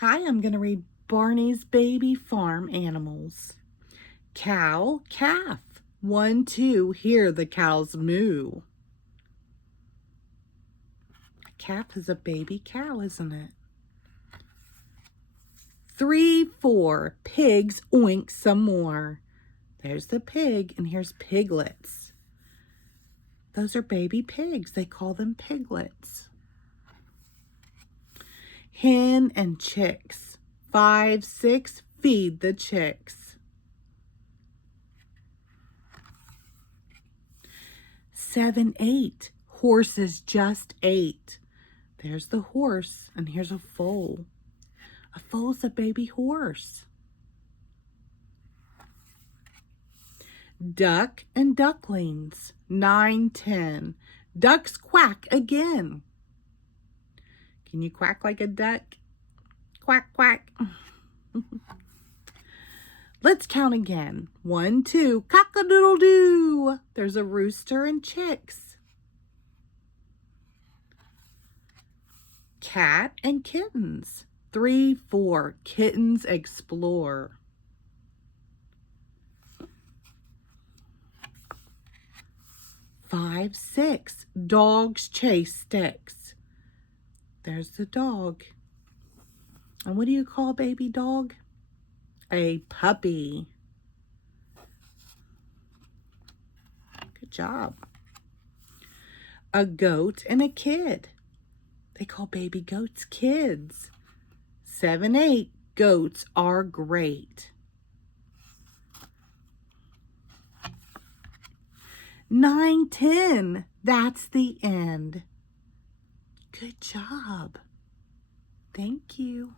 Hi, I'm going to read Barney's Baby Farm Animals. Cow, calf. 1, 2, hear the cows moo. A calf is a baby cow, isn't it? 3, 4, pigs, oink some more. There's the pig, and here's piglets. Those are baby pigs. They call them piglets. Hen and chicks. 5, 6, feed the chicks. 7, 8, horses just ate. There's the horse, and here's a foal. A foal's a baby horse. Duck and ducklings. 9, 10. Ducks quack again. Can you quack like a duck? Quack, quack. Let's count again. 1, 2, cock-a-doodle-doo. There's a rooster and chicks. Cat and kittens. 3, 4, kittens explore. 5, 6, dogs chase sticks. There's the dog. And what do you call a baby dog? A puppy. Good job. A goat and a kid. They call baby goats kids. 7, 8, goats are great. 9, 10, that's the end. Good job. Thank you.